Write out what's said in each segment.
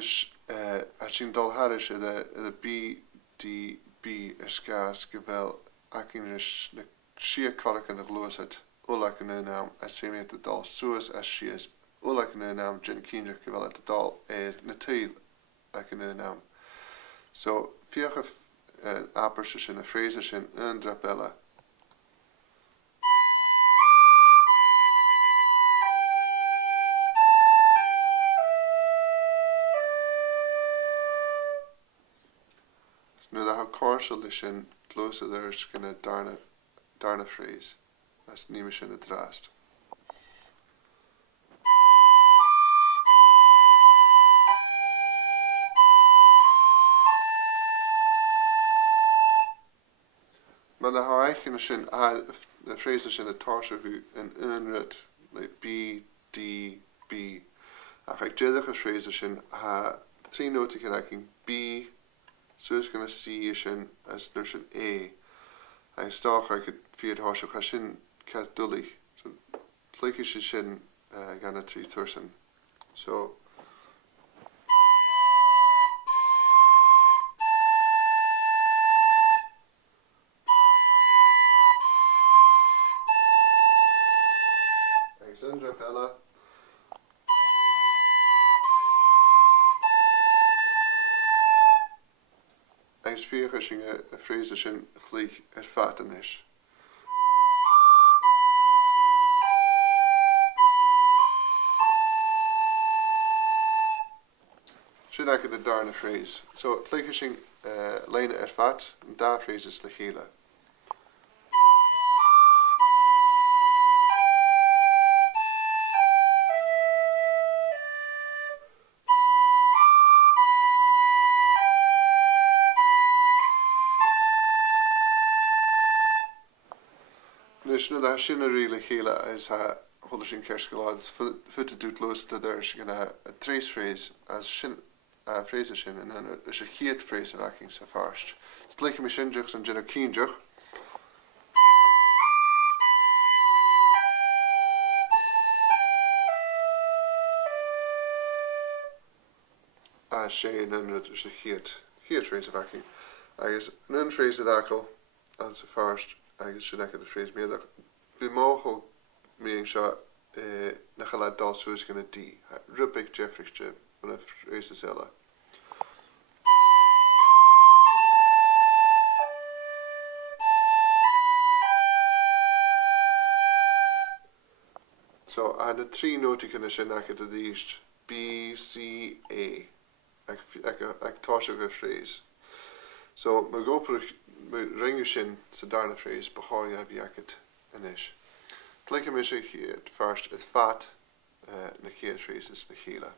is sin dul haris de BDB gas gewel akinris na sia kolik an het loset olak an naam as femi de dal soos as she is olak an naam Jen Kinder gewel at de dal na tail ak an naam. So vier apers sin a phrase sin een drapella. Nu dat ha commercial is sin close there's gonna darna phrase as nime sin het rast. Maar dan ha eigen sin de phrase sin a tarsha hu en unrut like B D B. Ach ik jedig phrase sin ha three note geraking B. So is going to see sin as there's an A. I stock I could feed horse of sin cat dully. So click is sin gonna 3,000. So Alexandra Pella. Eis vier sin a phrase sin chlik fatan is. Sin ek de darna phrase. So chlik sin leine fat and da phrase is lechila. Nu dat sin really gele is ha hol sin kerskelaad fut doet los dat there's gonna a trace phrase as sin phrase sin and then is a heat phrase of acting so first. It's like me sinjux and Jenna Keenjux. As she and then is a heat phrase of acting. I guess an phrase of ackle and so first. I guess should I get the phrase me that be mogel meaning shot na chala dal so is gonna D. Rubik Jeffrey Jib when a phrase is ella. So I had a three note condition I could the east B C A. I toss a phrase. So my go for ring sin sa darna phrase before you have jacket in ish. Click a mission here first is fat na key phrase is the hila.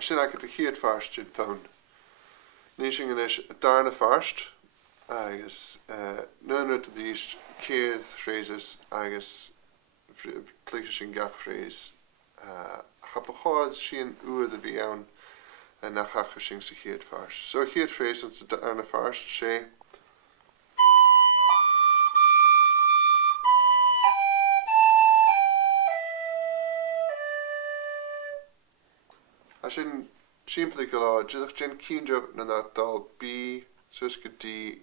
Sin I get the heat first in phone. Nishing is darna first. I guess none of these key phrases I guess clicking gap phrase. Hapahod shin uur the beyond and nachaching se heat first. So heat phrase is darna first. She. I shouldn't simply go just Jen Kinder na that dal B suska D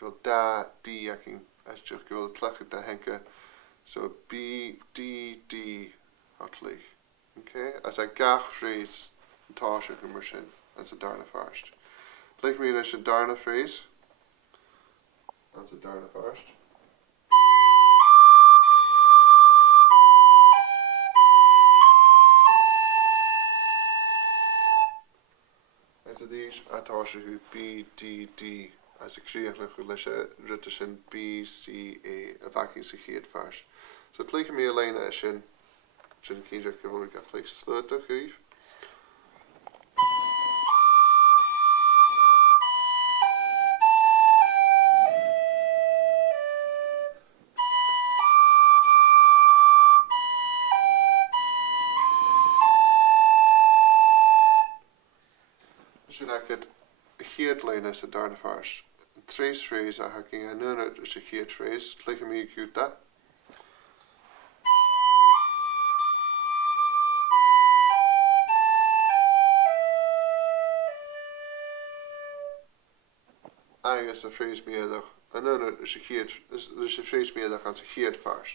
go da D aking as just go clack da henke so B D D hotly okay as a gach phrase tasha immersion as a darna first like me as a darna phrase that's a darna first. So these atasha who B D D as a creative lisha rutishin B C A vacuum se heat first. So it's like me a line shin Jen Kinder go get like slut of sin agad Fìdeag Leasan sa darna farst. Tres phrase a hacking an unit is a Fìdeag phrase, click me cuta. Agus a phrase miadach an unit is a Fìdeag is a phrase miadach an sa Fìdeag farst.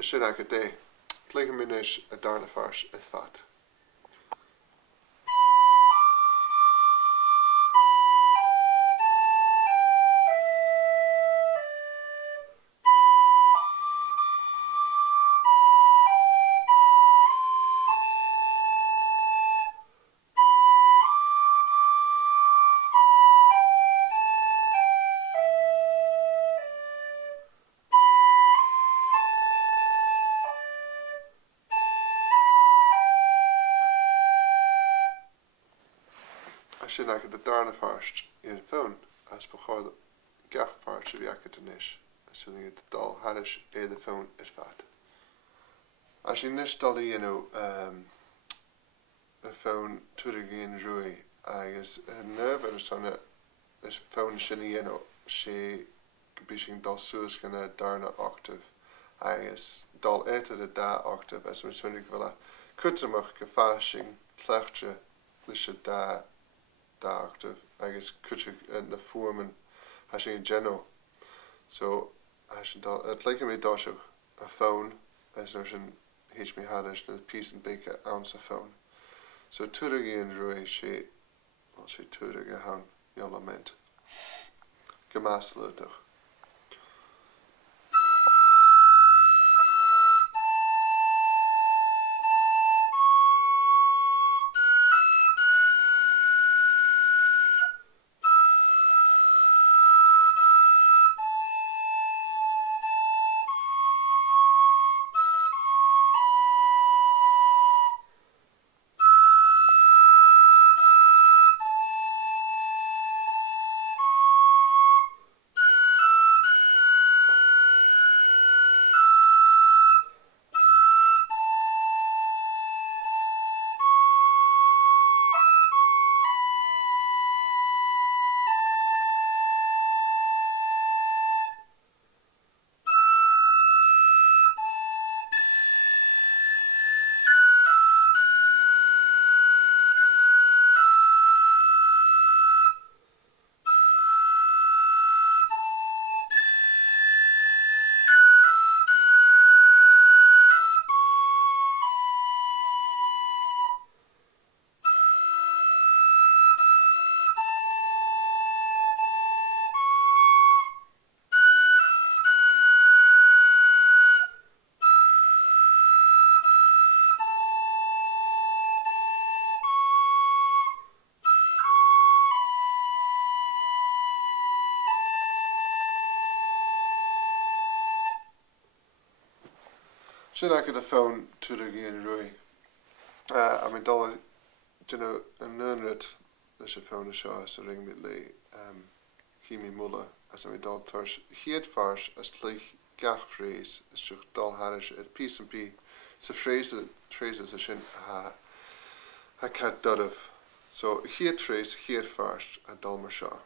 Sin agad dé. Click me nish a darna farst is fat. Sin agad the darna farst in phone as bechod gach farst should be agad nish. Sin agad dal harish the phone is fat. As in nish dal a phone turigin rui agus nerve or sonna is phone sin she bishin dal suas gonna darna octave agus dal eta the da octave as we're swinnig villa kutramach gefashing tlechtje lisha da octave agus kutrig in the form and hashing geno. So hashing dal like me dasho a phone as there's an H me hadish the piece and bake a ounce of phone. So turigi and rui she well she turiga han yolament. Gemaslutig. Sin agad a phone turigi and rui. I mean dal an unit is a phone a shaw as a ring mit le kimi mulla as I mean dal tors Fìdeag farst as like gach phrase is just dal harish at piece and p it's a phrases a shin ha cat dodov. So Fìdeag phrase Fìdeag farst a dal mar shaw.